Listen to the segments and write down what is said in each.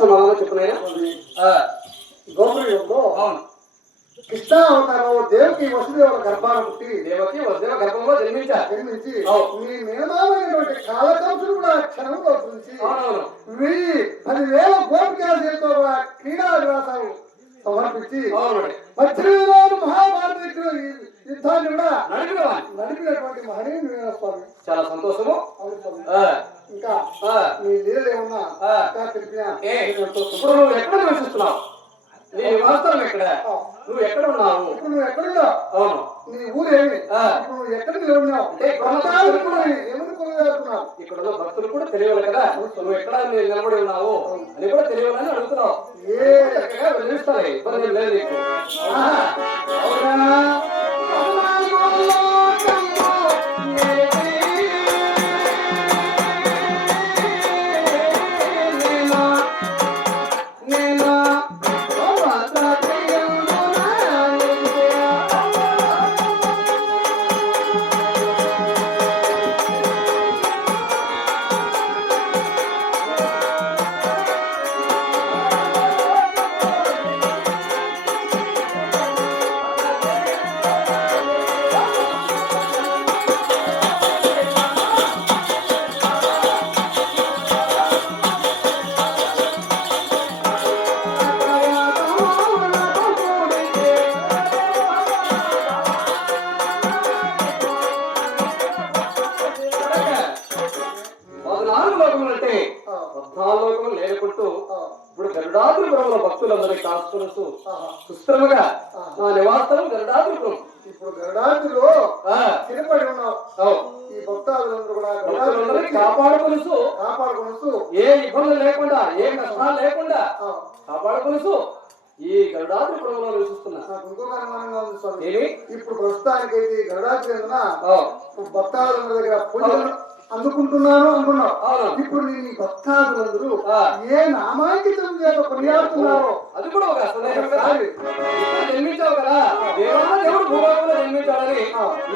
సమాధానం చెప్పున్నాయా గౌరవంలో అవును. కృష్ణ అవతారంలో దేవకి వసుదేవుల గర్భాన పుట్టి దేవకి వసుదేవ గర్భంలో జన్మించారు జన్మించి. మీ మేనమామైనటువంటి కాలకంసుడు కూడా క్షణంలో అవునవును. వెయ్యి పదివేల గోపికాలతో క్రీడా విలాసాలు సమర్పించి రోజులు మహాభారత యుద్ధ- యుద్ధాన్ని కూడా. నడిపినటువంటి మహనీయుడు స్వామి చాలా సంతోషము. అవును స్వామి. ఇంకా ఆ, మీ లీలలు ఏమన్నా ఇప్పుడు నువ్వు ఎక్కడ నివసిస్తున్నావు? నీ నివాసం ఎక్కడ. నువ్వు ఎక్కడ ఉన్నావు? ఇప్పుడు నువ్వు ఎక్కడున్నావు అవును. నీ ఊరేమి ఆ. ఇప్పుడు నువ్వు ఎక్కడ నిలబడినావు? ఇక్కడ ఉన్న భక్తులు కూడా తెలియాలి కదా. నువ్వు ఎక్కడ ని- నిలబడి ఉన్నావు అని కూడా తెలియాలని అడుగుతున్నావు. ఏ. చక్కగా వెళ్ళిస్తాయి ఇబ్బంది లేదు నీకు. ఇప్పుడు గరుడాద్రిపురంలో భక్తులందరికీ కాసుకొనసు సుస్థిరముగా నా నివాసం గరుడాద్రిపురం ఇప్పుడు గరుడాదులో స్థిరపడి ఉన్నావు. ఈ భక్తాదులందరూ కూడా భక్తులందరినీ కాపాడుకొనుసు ఏ ఇబ్బందులు లేకుండా ఏ కష్టాలు లేకుండా కాపాడుకొనుసు ఈ గరుడాద్రిపురంలో నివసిస్తున్నా. నాకు ఇంకొక అనుమానంగా ఉంది స్వామి. ఇప్పుడు గరుడాద్రి ఏదైనా అవును. భక్తాదులందరి దగ్గర అందుకుంటున్నాను అనుకున్నావు. ఇప్పుడు నేను ఈ భక్తాదులందరూ. ఏ నామాంకితం చేత కొనియాడుతున్నారో అది కూడా ఒక సందేహం కదా. దేవుడు భూలోకంలో జన్మించాడని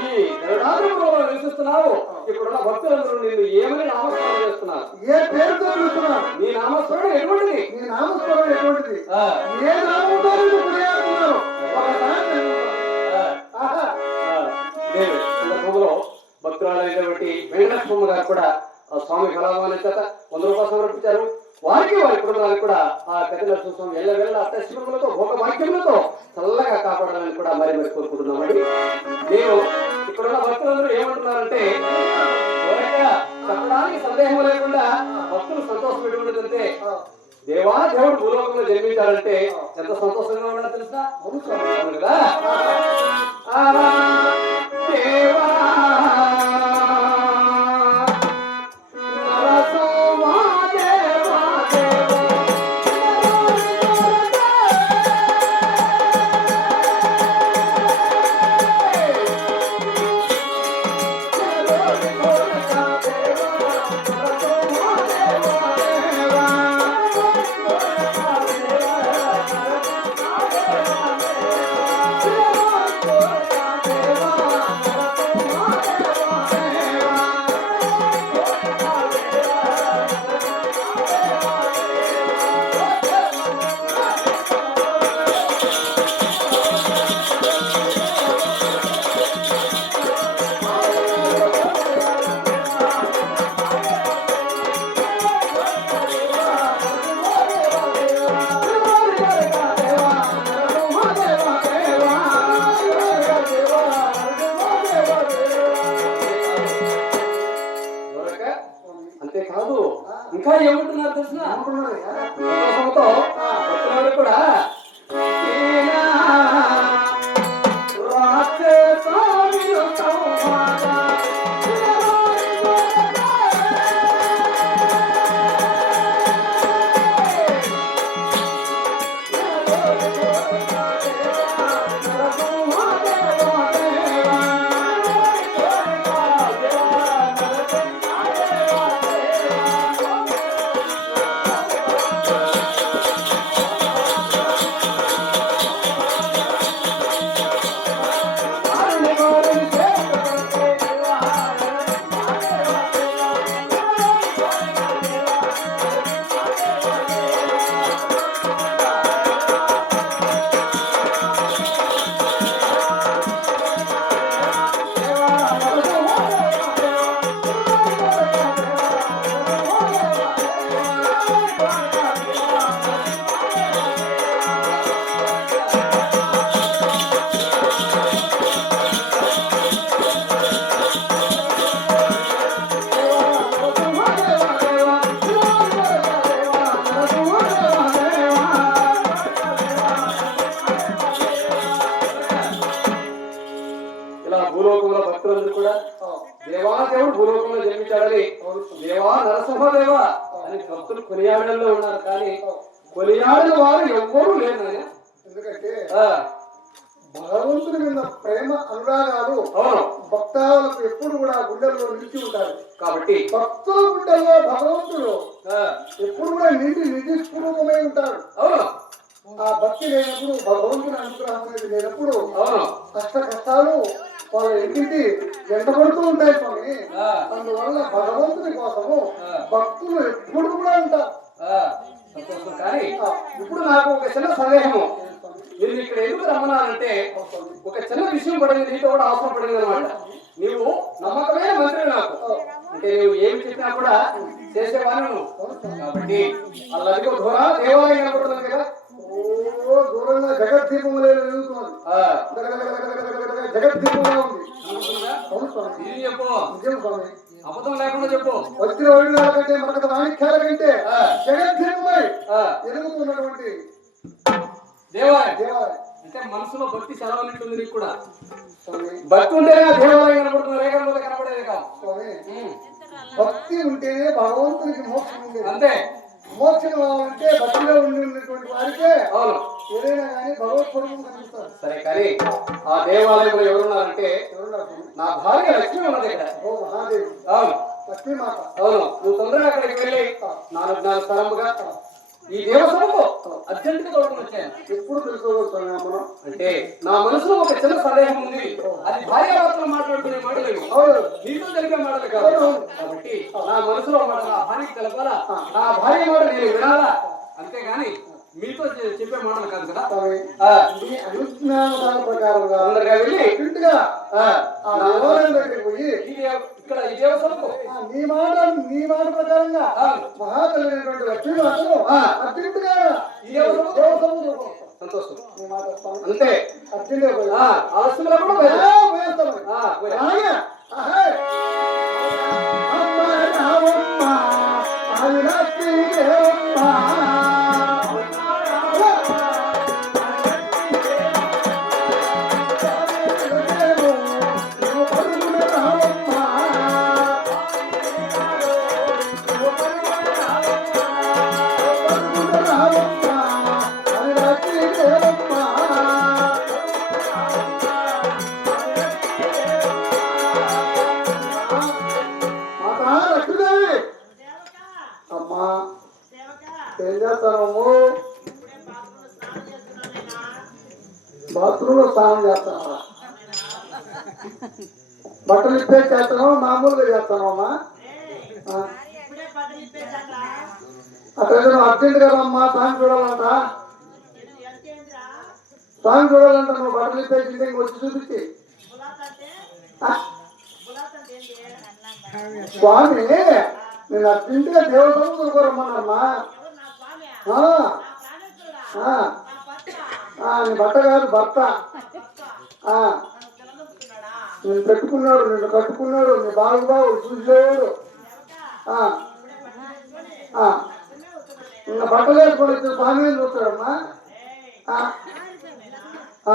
ఈ గరుడాద్రిపురంలో నివసిస్తున్నావు. ఇప్పుడున్న భక్తులందరూ నిన్ను ఏమని నామస్మరణ చేస్తున్నారు? ఏ పేరుతో పిలుస్తున్నారు? నీ నామస్మరణ ఎటువంటిది? నీ నామస్మరణ ఎటువంటిది? ఏ నామంతో కొనియాడుతున్నారు ఒకసారి భక్తురాలైనటువంటి వెంకటలక్ష్మమ్మ గారు కూడా స్వామి కళాభాని చేత వంద రూపాయలు సమర్పించారు. వారికి వారి కుటుంబాలకు కూడా ఆ పెద్ద నరసింహస్వామి ఎల్ల వెళ్ళ అష్టశివములతో భోగ వాక్యములతో చల్లగా కాపాడాలని కూడా మరి మరి కోరుకుంటున్నామండి. నేను ఇక్కడ ఉన్న భక్తులందరూ ఏమంటున్నారంటే చెప్పడానికి సందేహం లేకుండా భక్తులు సంతోషం ఎటువంటిదంటే దేవా దేవుడు భూలోకంలో జన్మించాలంటే ఎంత సంతోషంగా ఉన్నా తెలుసా? కదా? దేవా ఇంకా ఏమంటున్నారు తెలిసిన కూడా కూడా? దేవా దేవుడు భూలోకంలో జన్మించాడని. దేవా నరసింహ దేవా అని భక్తులు కొలియాడల్లో ఉన్నారు. కానీ కొలియాడ వారు ఎవ్వరూ లేరు ఎందుకంటే భగవంతుడి మీద ప్రేమ అనురాగాలు భక్తాలకు ఎప్పుడు కూడా గుండెల్లో నిలిచి ఉంటారు కాబట్టి భక్తుల గుండెల్లో భగవంతుడు ఎప్పుడు కూడా నిధి నిధి స్వరూపమై ఉంటాడు ఆ భక్తి లేనప్పుడు భగవంతుని అనుగ్రహం అనేది లేనప్పుడు కష్ట కష్టాలు వాళ్ళ ఇంటికి వెంటబడుతూ ఉంటాయి స్వామి. అందువల్ల భగవంతుని కోసము. భక్తులు ఎప్పుడు కూడా ఉంటారు. కానీ ఇప్పుడు నాకు ఒక చిన్న సందేహము. నేను ఇక్కడ ఎందుకు రమ్మన్నానంటే ఒక చిన్న విషయం పడింది నీతో కూడా అవసరం పడింది అనమాట నీవు నమ్మకమైన మంత్రి నాకు. అంటే నువ్వు ఏమి చెప్పినా కూడా చేసేవాను కాబట్టి అల్లదిగో దూరా దేవాలయం కనపడుతుంది కదా. ఓ దూరంగా జగద్దీపం లేదు జగద్దీపంగా ఉంది అబద్ధం లేకుండా చెప్పు. వచ్చిన ఒడినాల కంటే మనకు మాణిక్యాల కంటే దేవాలయం దేవాలయం అంటే మనసులో భక్తి చదవాలంటుంది నీకు కూడా. భక్తి ఉంటేనే దేవాలయం స్వామి. ఉమ్, భక్తి ఉంటేనే భగవంతునికి మోక్షం ఉంది అంతే. మోక్షం కావాలంటే భక్తిలో ఉండి ఉన్నటువంటి వారికే ఏదైనా సరే కానీ ఆ దేవాలయంలో ఎవరున్నారంటే? నా భార్య లక్ష్మి ఉన్నది ఇక్కడ అవును. లక్ష్మీమాత అవును. నువ్వు తొందరగా అక్కడికి వెళ్ళి నాలుగు నాలుగు స్థలముగా ఈ దేవసభకు అర్జెంట్గా వచ్చాను. ఎప్పుడు మనం అంటే నా మనసులో ఒక చిన్న సందేహం ఉంది. అది భార్యాభర్తలు మాట్లాడుకునే మాటలు ఇవి. అవును. నీతో జరిగే మాటలు కాదు. కాబట్టి నా మనసులో మాట నా భార్యకి తెలపాలా? నా భార్య మాట నేను వినాలా? అంతేగాని మీతో చెప్పే మాటలు కాదు కదా? ఈ అనుజ్ఞాన ప్రకారంగా తొందరగా వెళ్ళి ఇంటిగా దగ్గరికి పోయి ఇక్కడ ఈ దేవసభకు ఆ నీ మాట నీ మాట ప్రకారంగా ఆ, మహాతల్లినటువంటి లక్ష్మీమాతను ఆ. అర్జెంటుగా ఈ దేవసభకు దేవసభకు సంతోషం. అంతే. అర్జెంటుగా పోయి ఆ, ఆలస్యంలో ఏం చేస్తానమ్ము బాత్రూంలో స్నానం చేస్తామా బట్టలు ఇప్పే చేస్తామా మామూలుగా చేస్తామమ్మా అమ్మా అక్కడ అర్జెంట్ కదమ్మా స్నానం చూడాలంట. స్నానం చూడాలంట నువ్వు బట్టలు ఇప్పే ఇంటికి వచ్చి చూపించి. స్వామి నేను అర్జెంటుగా దేవతను చూసుకోరమ్మన్నమ్మా నీ భర్త కాదు భర్త. ఆ, నేను పెట్టుకున్నాడు నిన్ను కట్టుకున్నాడు నీ బాగు బాగు చూసేవాడు. నిన్న బట్టలేదు ఇంకా స్వామి చూస్తాడమ్మా అర్జెంట్ ఆ,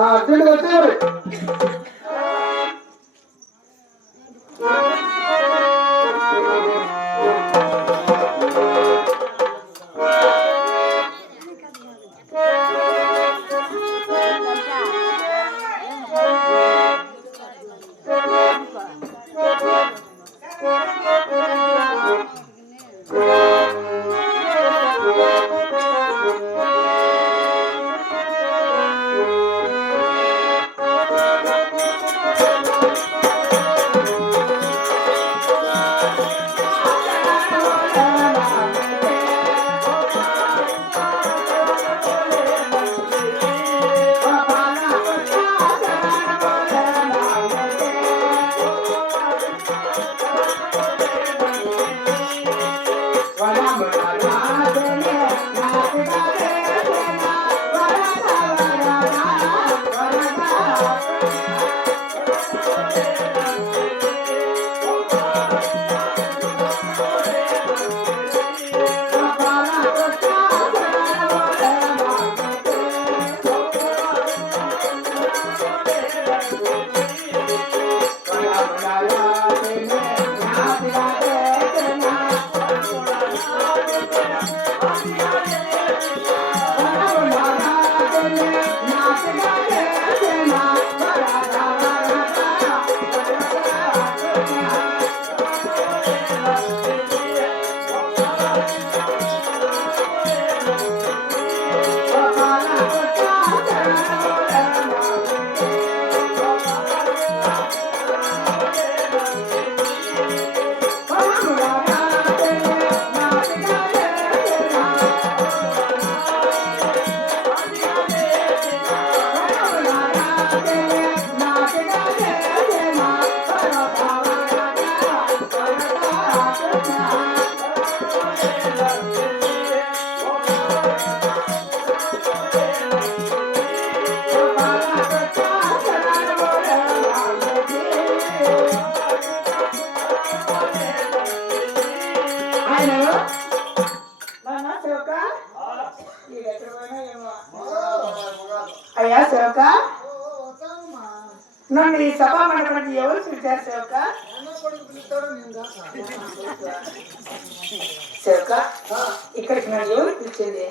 సేవక నన్ను ఈ సభా మండపానికి ఎవరు పిలిచారు సేవక సేవక ఇక్కడికి నన్ను ఎవరు పిలిచింది?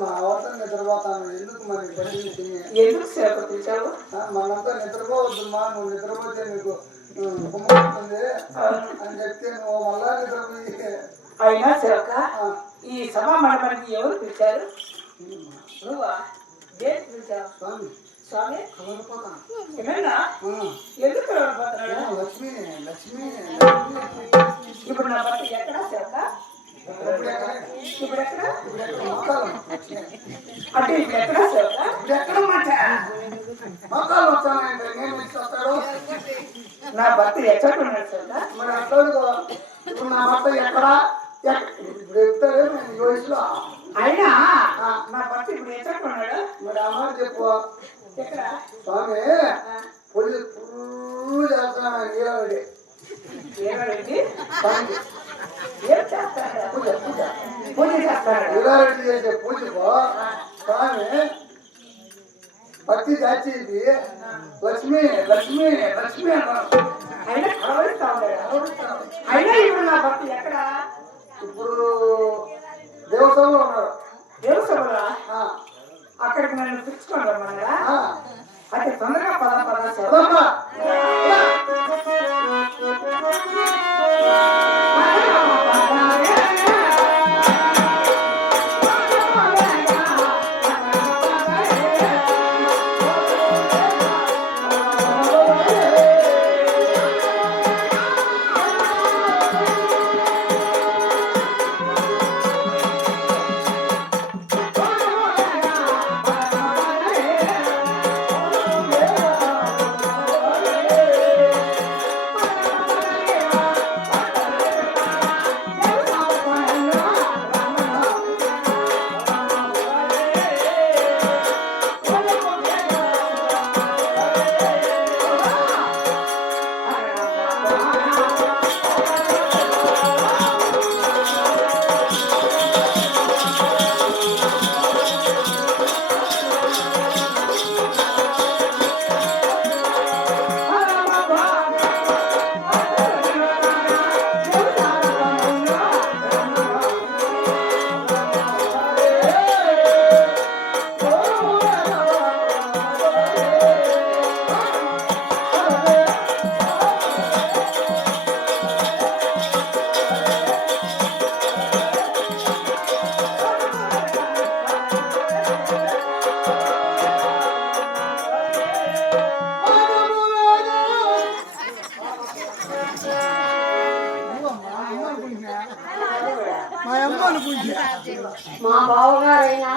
మా అవతల నిద్రపోతాను ఎందుకు మరి బయటికి ఎందుకు సేవక పిలిచావు? మనంతా నిద్రపోవద్దు మా నువ్వు నిద్రపోతే నీకు కుమ్ముతుంది అని చెప్తే నువ్వు మళ్ళా నిద్రపోయి అయినా సేవక? ఈ సభా మండపానికి ఎవరు పిలిచారు? నువ్వా? పిలిచావు స్వామి. స్వామి? ఎందుకు లక్ష్మి లక్ష్మి ఇప్పుడు నా ఎక్కడా సేవక ఇప్పుడు ఎక్కడ? అంటే ఇప్పుడు ఎక్కడా సేవక ఇప్పుడు ఎక్కడ మాట? మోకాలు వచ్చానంటే నేను ఇచ్చి వస్తాడు నా భర్త ఎక్కడ ఉన్నాడు మరి ఇప్పుడు నా భర్త ఎక్కడ? ఎక్క- ఇప్పుడు చెప్తారే నేను ఈ వయసులో అయినా నా భర్త ఇప్పుడు ఎక్కడ ఉన్నాడు మరి అమ్మ చెప్పు. స్వామి పొలి పుల్లు చేస్తాను నీరావిడి ఏమండి స్వామి ఏం చేస్తాడు? పూజ పూజ. పూజ చేస్తాడు. నీరావిడి చేసే పూజకు స్వామి భక్తి దాచేది లక్ష్మి లక్ష్మి లక్ష్మి అన్నాను